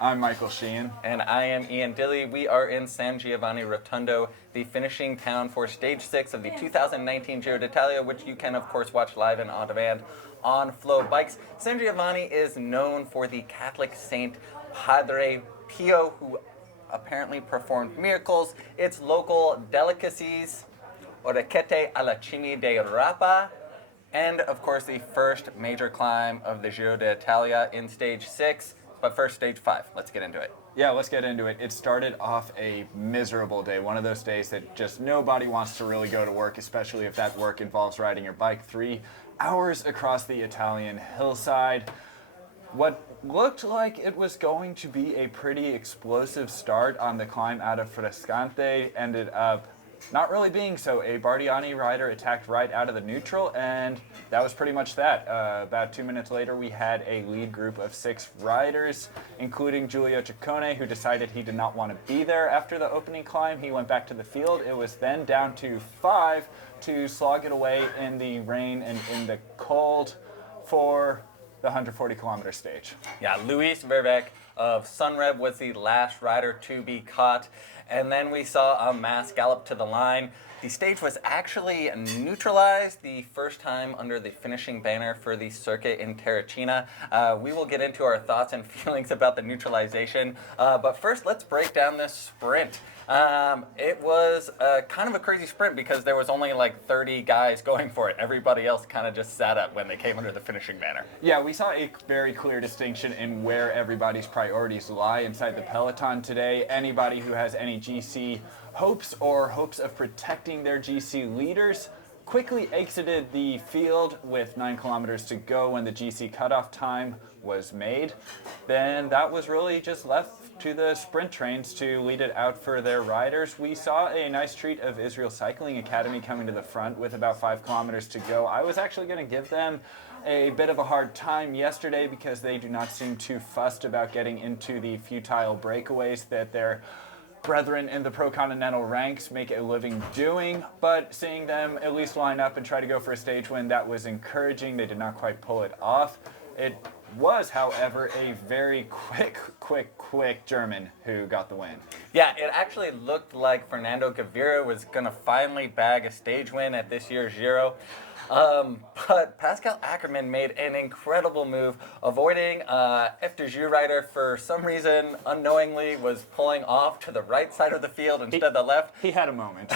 I'm Michael Sheehan. And I am Ian Dilley. We are in San Giovanni Rotondo, the finishing town for Stage 6 of the 2019 Giro d'Italia, which you can, of course, watch live and on demand on FloBikes. San Giovanni is known for the Catholic saint Padre Pio, who apparently performed miracles. Its local delicacies, orecchiette alla cime de rapa, and, of course, the first major climb of the Giro d'Italia in Stage 6. But first, Stage 5. Let's get into it. Yeah, let's get into it. It started off a miserable day, one of those days that just nobody wants to really go to work, especially if that work involves riding your bike 3 hours across the Italian hillside. What looked like it was going to be a pretty explosive start on the climb out of Frescante ended up not really being so. A Bardiani rider attacked right out of the neutral, and that was pretty much that. About 2 minutes later, we had a lead group of 6 riders, including Giulio Ciccone, who decided he did not want to be there after the opening climb. He went back to the field. It was then down to 5 to slog it away in the rain and in the cold for the 140-kilometer stage. Yeah, Luis Verbeek of Sunweb was the last rider to be caught. And then we saw a mass gallop to the line. The stage was actually neutralized the first time under the finishing banner for the circuit in Terracina. We will get into our thoughts and feelings about the neutralization. But first, let's break down this sprint. It was kind of a crazy sprint because there was only like 30 guys going for it. Everybody else kind of just sat up when they came under the finishing banner. Yeah, we saw a very clear distinction in where everybody's priorities lie inside the peloton today. Anybody who has any GC hopes or hopes of protecting their GC leaders quickly exited the field with 9 kilometers to go when the GC cutoff time was made. Then that was really just left to the sprint trains to lead it out for their riders. We saw a nice treat of Israel Cycling Academy coming to the front with about 5 kilometers to go. I was actually going to give them a bit of a hard time yesterday because they do not seem too fussed about getting into the futile breakaways that their brethren in the pro-continental ranks make a living doing, but seeing them at least line up and try to go for a stage win, that was encouraging. They did not quite pull it off. It was, however, a very quick German who got the win. Yeah, it actually looked like Fernando Gaviria was going to finally bag a stage win at this year's Giro. But Pascal Ackermann made an incredible move, avoiding F2J rider for some reason, unknowingly, was pulling off to the right side of the field instead of the left. He had a moment.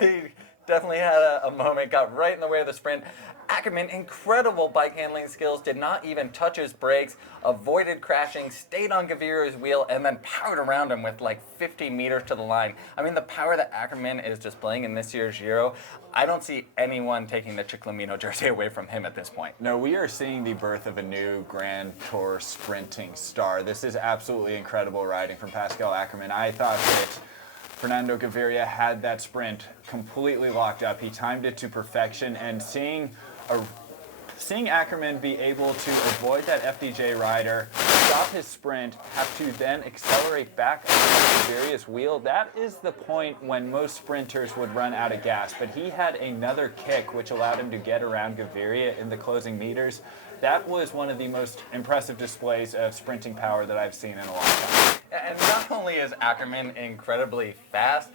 He definitely had a moment, got right in the way of the sprint. Ackermann, incredible bike handling skills, did not even touch his brakes, avoided crashing, stayed on Gaviria's wheel, and then powered around him with like 50 meters to the line. I mean, the power that Ackermann is displaying in this year's Giro, I don't see anyone taking the Ciclamino jersey away from him at this point. No, we are seeing the birth of a new Grand Tour sprinting star. This is absolutely incredible riding from Pascal Ackermann. I thought that Fernando Gaviria had that sprint completely locked up. He timed it to perfection, and seeing Ackermann be able to avoid that FDJ rider, stop his sprint, have to then accelerate back on Gaviria's wheel, that is the point when most sprinters would run out of gas. But he had another kick which allowed him to get around Gaviria in the closing meters. That was one of the most impressive displays of sprinting power that I've seen in a long time. And not only is Ackermann incredibly fast,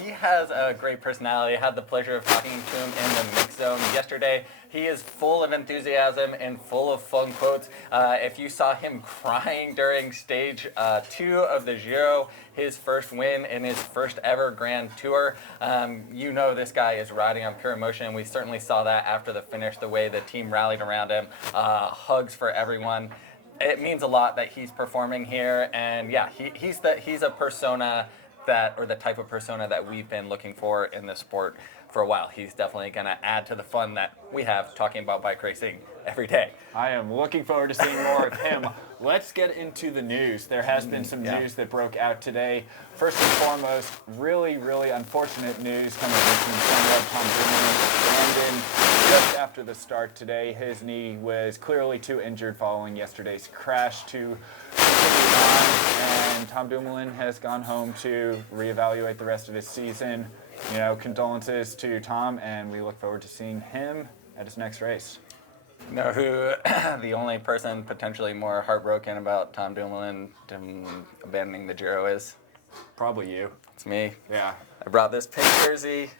he has a great personality. I had the pleasure of talking to him in the mix zone yesterday. He is full of enthusiasm and full of fun quotes. If you saw him crying during stage 2 of the Giro, his first win in his first ever Grand Tour, you know this guy is riding on pure emotion, and we certainly saw that after the finish, the way the team rallied around him, hugs for everyone. It means a lot that he's performing here, and yeah, he's a persona that, or the type of persona that we've been looking for in the sport for a while. He's definitely going to add to the fun that we have talking about bike racing every day. I am looking forward to seeing more of him. Let's get into the news. There has been some news that broke out today. First and foremost, really unfortunate news coming from Sunweb Tom Dumoulin. And just after the start today, his knee was clearly too injured following yesterday's crash to continue on, and Tom Dumoulin has gone home to reevaluate the rest of his season. You know, condolences to Tom, and we look forward to seeing him at his next race. You know who the only person potentially more heartbroken about Tom Dumoulin abandoning the Giro is? Probably you. It's me. Yeah. I brought this pink jersey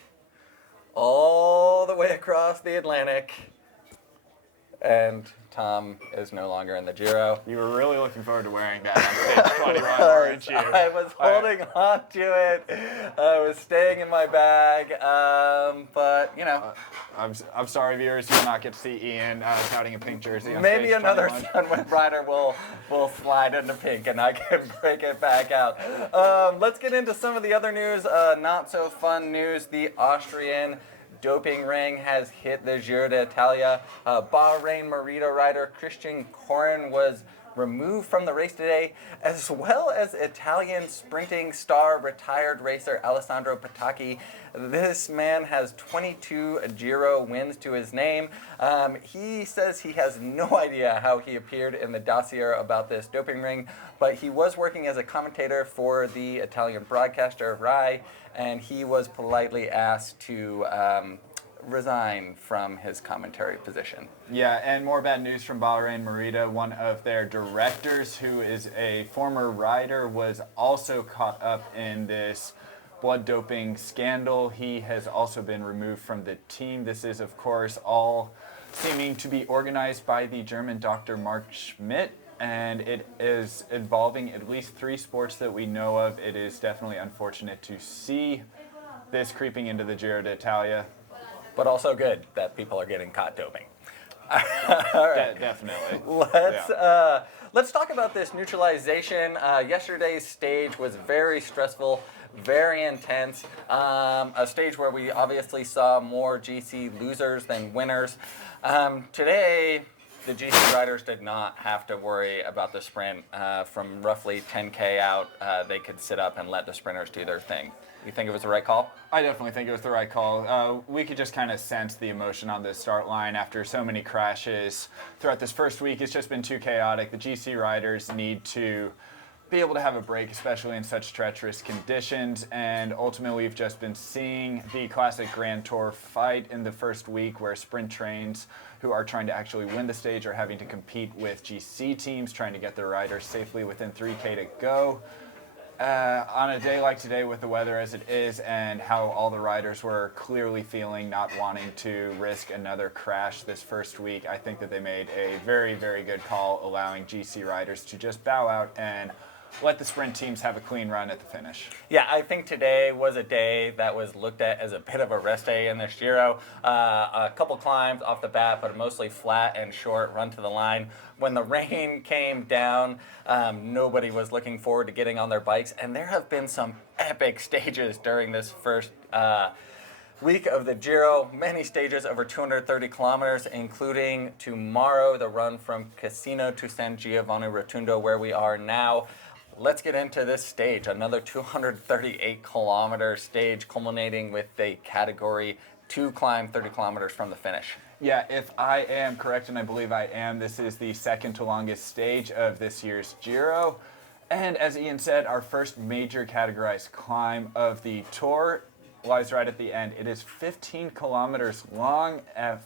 all the way across the Atlantic, and Tom is no longer in the Giro. You were really looking forward to wearing that on stage 21, weren't you? I was holding on to it. I was staying in my bag, but you know. I'm sorry, viewers, you will not get to see Ian touting a pink jersey on Maybe stage another 21. Sunweb rider will slide into pink and I can break it back out. Let's get into some of the other news. Not so fun news. The Austrian doping ring has hit the Giro d'Italia. Bahrain Merida rider Christian Corrin was removed from the race today, as well as Italian sprinting star retired racer Alessandro Petacchi. This man has 22 Giro wins to his name. He says he has no idea how he appeared in the dossier about this doping ring, but he was working as a commentator for the Italian broadcaster Rai, and he was politely asked to resign from his commentary position. Yeah, and more bad news from Bahrain Merida. One of their directors, who is a former rider, was also caught up in this blood doping scandal. He has also been removed from the team. This is, of course, all seeming to be organized by the German Dr. Mark Schmidt, and it is involving at least 3 sports that we know of. It is definitely unfortunate to see this creeping into the Giro d'Italia. But also good that people are getting caught doping. All right. Definitely. Let's talk about this neutralization. Yesterday's stage was very stressful, very intense. A stage where we obviously saw more GC losers than winners. Today, the GC riders did not have to worry about the sprint. From roughly 10K out, they could sit up and let the sprinters do their thing. You think it was the right call? I definitely think it was the right call. We could just kind of sense the emotion on the start line after so many crashes throughout this first week. It's just been too chaotic. The GC riders need to be able to have a break, especially in such treacherous conditions. And ultimately, we've just been seeing the classic Grand Tour fight in the first week, where sprint trains who are trying to actually win the stage are having to compete with GC teams, trying to get their riders safely within 3K to go. On a day like today, with the weather as it is and how all the riders were clearly feeling, not wanting to risk another crash this first week, I think that they made a very, very good call, allowing GC riders to just bow out and let the sprint teams have a clean run at the finish. Yeah, I think today was a day that was looked at as a bit of a rest day in this Giro. A couple climbs off the bat, but mostly flat and short, run to the line. When the rain came down, nobody was looking forward to getting on their bikes, and there have been some epic stages during this first week of the Giro. Many stages over 230 kilometers, including tomorrow, the run from Cassino to San Giovanni Rotondo, where we are now. Let's get into this stage, another 238 kilometer stage, culminating with the category 2 climb 30 kilometers from the finish. Yeah, if I am correct, and I believe I am, this is the second to longest stage of this year's Giro. And as Ian said, our first major categorized climb of the Tour lies right at the end. It is 15 kilometers long.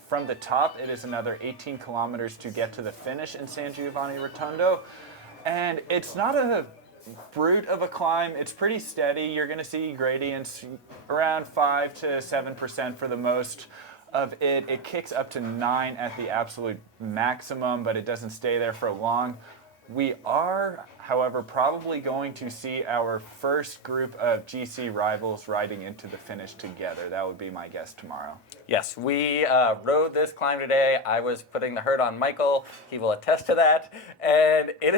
From the top, it is another 18 kilometers to get to the finish in San Giovanni Rotondo. And it's not a brute of a climb. It's pretty steady. You're going to see gradients around 5 to 7% for the most of it. It kicks up to 9 at the absolute maximum, but it doesn't stay there for long. We are, however, probably going to see our first group of GC rivals riding into the finish together. That would be my guess tomorrow. Yes, we rode this climb today. I was putting the hurt on Michael. He will attest to that. And it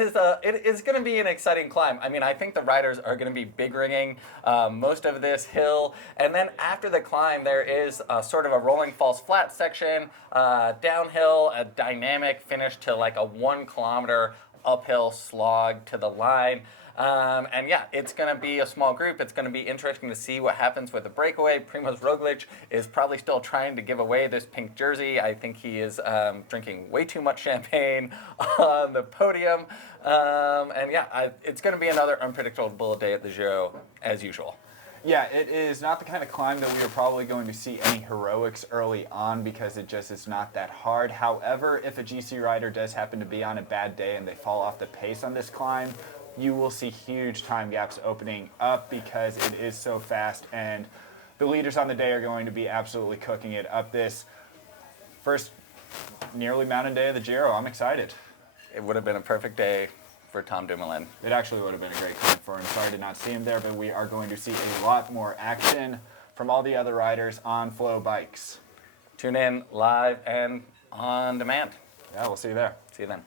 is going to be an exciting climb. I mean, I think the riders are going to be big ringing most of this hill. And then after the climb, there is sort of a rolling falls flat section, downhill, a dynamic finish to like a 1 kilometer uphill slog to the line. And yeah, it's going to be a small group. It's going to be interesting to see what happens with the breakaway. Primoz Roglic is probably still trying to give away this pink jersey. I think he is drinking way too much champagne on the podium. And yeah, it's going to be another unpredictable day at the Giro as usual. Yeah, it is not the kind of climb that we are probably going to see any heroics early on because it just is not that hard. However, if a GC rider does happen to be on a bad day and they fall off the pace on this climb, you will see huge time gaps opening up because it is so fast, and the leaders on the day are going to be absolutely cooking it up this first nearly mountain day of the Giro. I'm excited. It would have been a perfect day for Tom Dumoulin. It actually would have been a great climb for him. Sorry to not see him there, but we are going to see a lot more action from all the other riders on FloBikes. Tune in live and on demand. Yeah, we'll see you there. See you then.